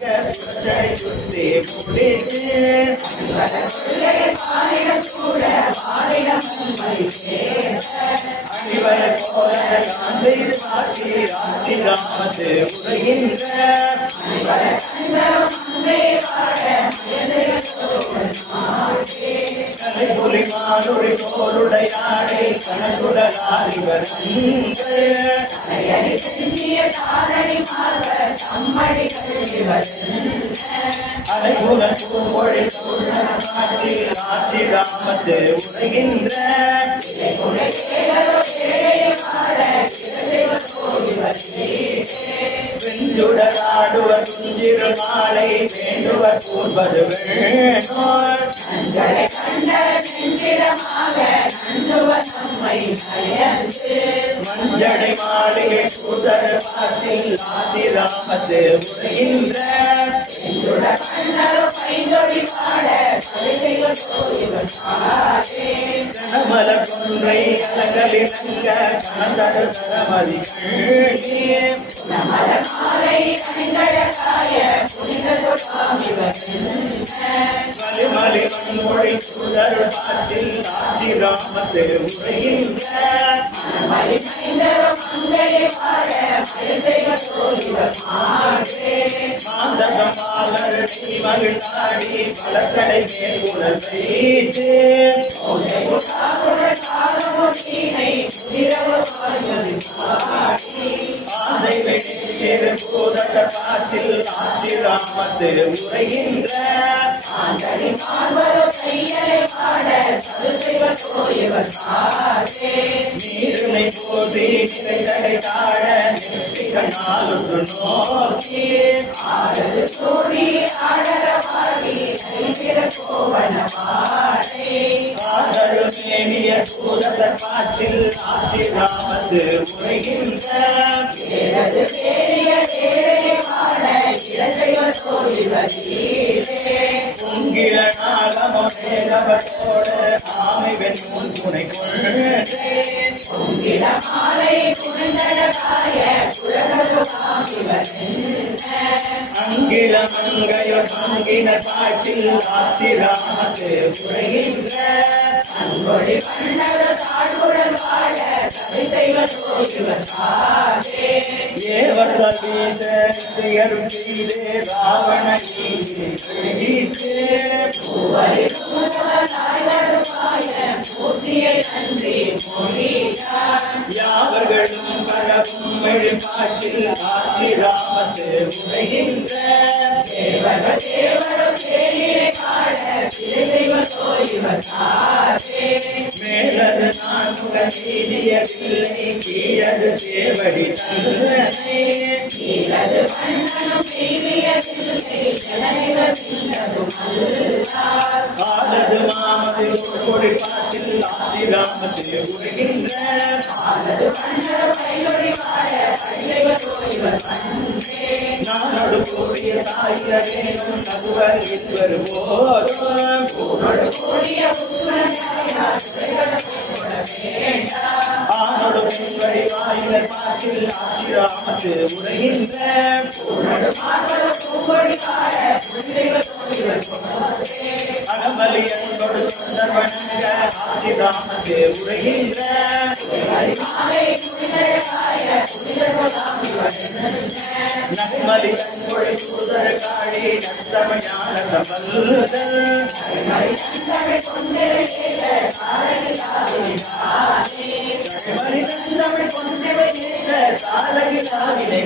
சுற்றி முடித்து அணிவரை போல காந்தையில் ஆட்சி ஆட்சி ராமத்து உரைகின்ற கலைபுரி மாடுரி போருடையாடை கணக்குடலாரிவர் அலைகுலன் பூமொழி ஆட்சி ஆட்சி ராமத்து உரைகின்ற வெஞ்சுடராடுவர் துஞ்சிரு நாளை வேண்டுவர் கூர்வது வேணோர் மஞ்சடை மாளிகை சூதர் ஆட்சி ஆட்சி ராமத்து உரைகின்ற கணமல கொன்றை அலங்கலிலங்க கணந்தரு வலிமலி மண்மொழி சுடர் ஆட்சில் ஆட்சி ராமத்து உரைகின்ற மாந்தகமாலர் மகிழ்ந்தாடி பலத்தடை மேல் உணர் வைத்து ஆதை வெளிச்சேர் பூதட்ட காட்சில் ஆட்சி ராமத்து உரைகின்ற நீருனை போசி நிலைத்தடை தாழ நெற்றிகள் நாளுற்று நோக்கி ஆதரு மேனிய பூதட்ட காட்சில் ஆட்சி ராமத்து உரைகின்ற பொங்கில நாகமேதவத்தோடு ஆமை வெண்முன் துணை அங்கில மங்கையோ அங்கின காட்சில் ஆட்சி ராமத்து உரைகின்ற ஏவர்கள் வீச செயரும் செய்து ராவண யாவர்களும் பரவும் வழிபாட்டில் ஆட்சி ராமத்து உரைகின்ற மேலது நான்முக நீதிய பிள்ளை கீழது சேவடி தன்னை ஆலது மாமதி கொடி பாட்டில் ஆட்சி ராமத்து உரைகின்ற நானோடு கூறிய சாயிர வேணும் நகுவர் இருவர் போதும் ஆனோடு பெண்வழி வாயில பாட்டில் ஆட்சி ராமத்து உரைகின்ற அகமலி என்பது சுந்தர் வணங்க ஆட்சி ராமத்து உரைகின்ற நகமலி கண்கொழி சூதர் காழி நத்தமஞான தமல்தல் மனிதன் தமிழ் கொண்டிவை சாலகிலாவினை